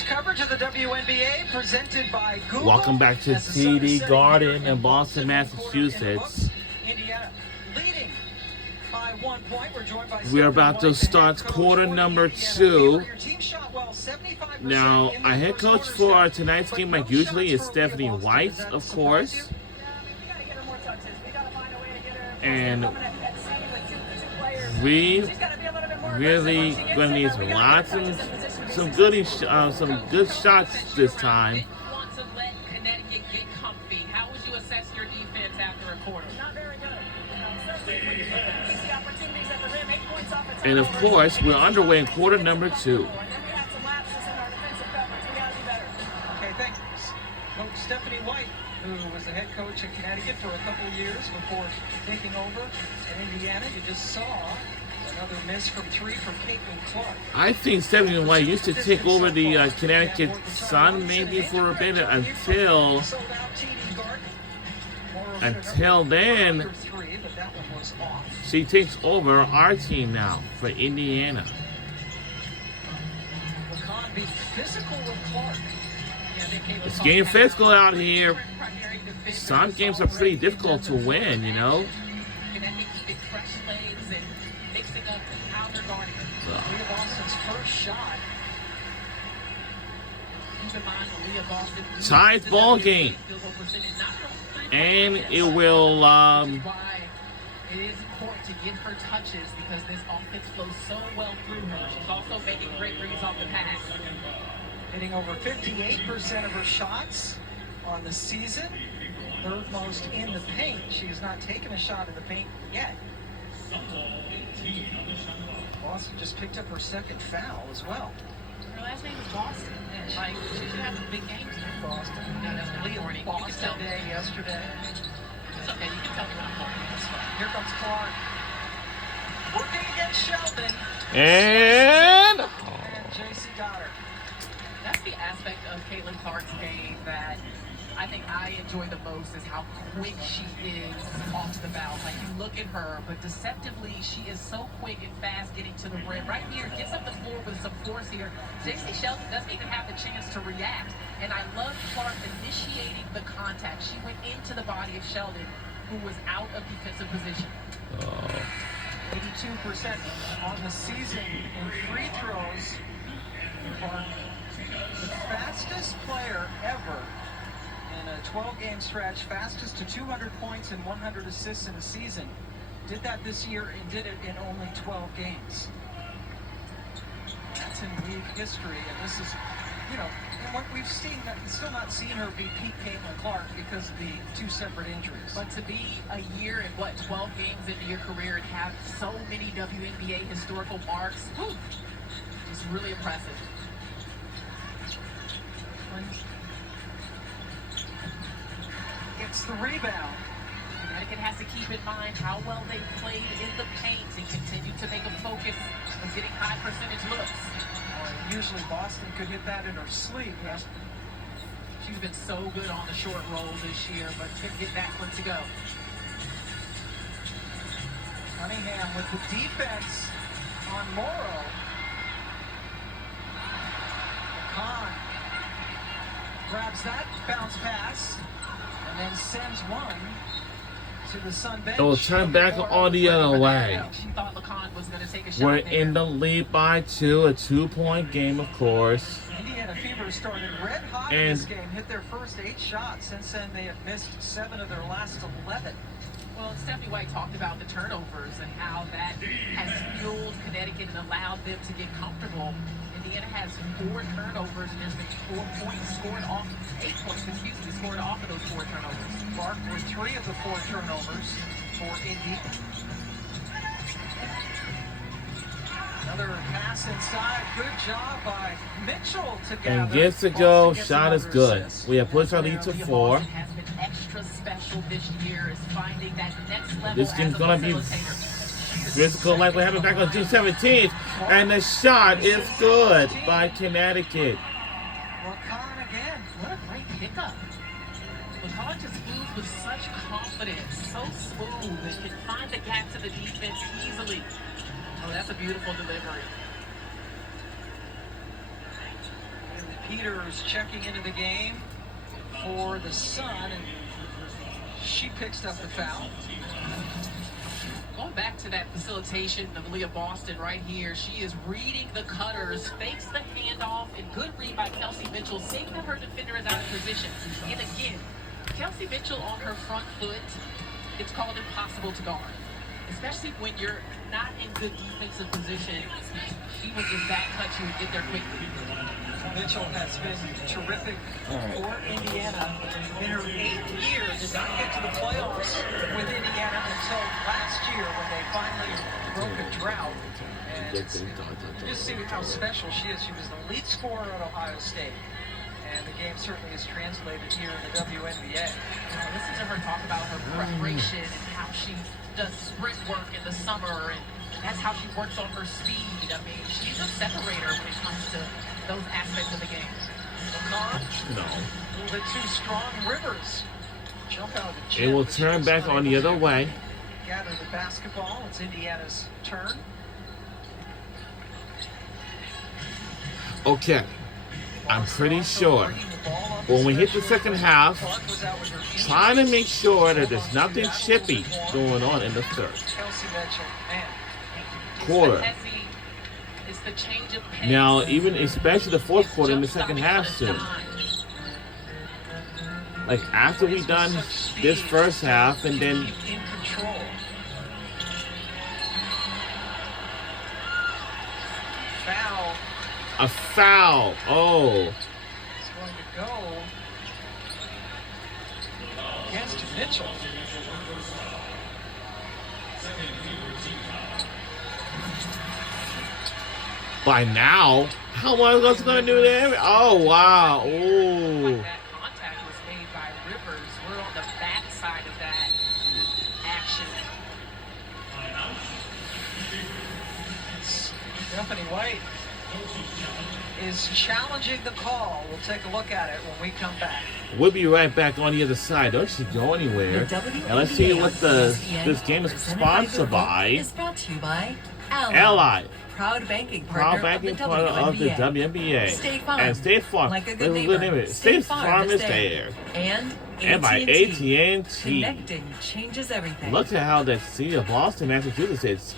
Women's coverage of the WNBA presented by Google. Welcome back to TD Garden in Boston, Massachusetts. Indiana leading by 1 point. We're joined by We are about to start quarter number 2. Now, our head coach for tonight's game, like usually, is Stephanie White, of course. And we really going to need some good shots this time. Want to let Connecticut get comfy. How would you assess your defense after a quarter? Not very good. Easy opportunities at the rim, 8 points off. And of course, we're underway in quarter number 2. Okay, thanks. Coach Stephanie White, who was the head coach in Connecticut for a couple of years before taking over in Indiana. You just saw another miss from 3 from Caitlin Clark. I think Stephanie White used to take over the Connecticut Sun maybe for a bit until then she takes over our team now for Indiana. It's getting physical out here. Some games are pretty difficult to win, you know. Tied ball game, and it will. It is important to get her touches because this offense flows so well through her. She's also making great reads off the pass. Hitting over 58% of her shots on the season. Third most in the paint. She has not taken a shot in the paint yet. Boston just picked up her second foul as well. Her last name is Boston. Like, she should have some big games in Boston. No, that's Leah morning. Boston Day yesterday. It's okay, you can tell me when I'm talking. That's fine. Here comes Clark. Working against Sheldon. And JC Goddard. That's the aspect of Caitlin Clark's game that I think I enjoy the most is how quick she is off the bounce. Like, you look at her, but deceptively, she is so quick and fast getting to the rim. Right here, gets up the floor with some force here. JC Sheldon doesn't even have the chance to react. And I love Clark initiating the contact. She went into the body of Sheldon, who was out of defensive position. 82% on the season in free throws. Clark, the fastest player ever in a 12-game stretch, fastest to 200 points and 100 assists in a season. Did that this year and did it in only 12 games. That's in league history, and this is, you know, and what we've seen, still not seen her be peak Caitlin Clark because of the 2 separate injuries. But to be a year and 12 games into your career and have so many WNBA historical marks, is really impressive. Gets the rebound. Connecticut has to keep in mind how well they played in the paint and continue to make a focus of getting high percentage looks. Usually Boston could hit that in her sleep. Yes. She's been so good on the short roll this year, but couldn't get that one to go. Cunningham with the defense on Morrow. Khan grabs that bounce pass and then sends one to the Sun bench. it'll turn back on the other way. She thought LeCon was going to take a shot. We're in the lead by 2, a 2-point game, of course. Indiana Fever started red hot in this game, hit their first 8 shots. Since then, they have missed 7 of their last 11. Well, Stephanie White talked about the turnovers and how that has fueled Connecticut and allowed them to get comfortable. Indiana has 4 turnovers, and there's been 4 points scored off, 8 points, scored off of those 4 turnovers. Clark with 3 of the 4 turnovers for Indy. Another pass inside. Good job by Mitchell to gather. And gets to go. Shot is good. We have pushed our lead to 4. Has been extra special this year, is finding that next level. This game's going to be physical like we happened back on June 17th. And the shot is good by Connecticut. LeCon again. What a great pickup. LeCon just moves with such confidence, so smooth, and can find the gaps in the defense easily. Oh, that's a beautiful delivery. Peters checking into the game for the Sun, and she picks up the foul. Going back to that facilitation of Leah Boston right here, she is reading the cutters, fakes the handoff, and good read by Kelsey Mitchell, seeing that her defender is out of position. And again, Kelsey Mitchell on her front foot, it's called impossible to guard, especially when you're not in good defensive position. She will just back cut you and get there quickly. Mitchell has been terrific for Indiana. In her 8th year, did not get to the playoffs with Indiana until last year when they finally broke a drought. And you just see how special she is. She was the lead scorer at Ohio State. And the game certainly is translated here in the WNBA. Listen to her talk about her preparation and how she does sprint work in the summer, and that's how she works on her speed. I mean, she's a separator when it comes to those aspects of the game. No. A little bit too strong. Rivers jump out of the It gym, will but turn she's back on the unable other to way. gather the basketball. It's Indiana's turn. Okay. I'm pretty sure when we hit the second half, trying to make sure that there's nothing chippy going on in the third Kelsey Mitchell, man. quarter. It's the change of pace. Now, even especially the fourth quarter in the second half soon. Like after we done this first half and then In control. Foul a foul. Oh, is going to go against Mitchell. by now, how am I going to do that? Oh, wow. Like Oh. that contact was made by Rivers. We're on the back side of that action. Stephanie White is challenging the call. We'll take a look at it when we come back. We'll be right back on the other side. Don't you go anywhere. And let's see what this game is sponsored by. Is brought to you by Ally. Proud banking Proud partner banking partner of the WNBA. State Farm. And State Farm. Like a Like good neighbor. State Farm is there. And by AT&T. AT&T. Connecting changes everything. Look at how that city of Boston, Massachusetts is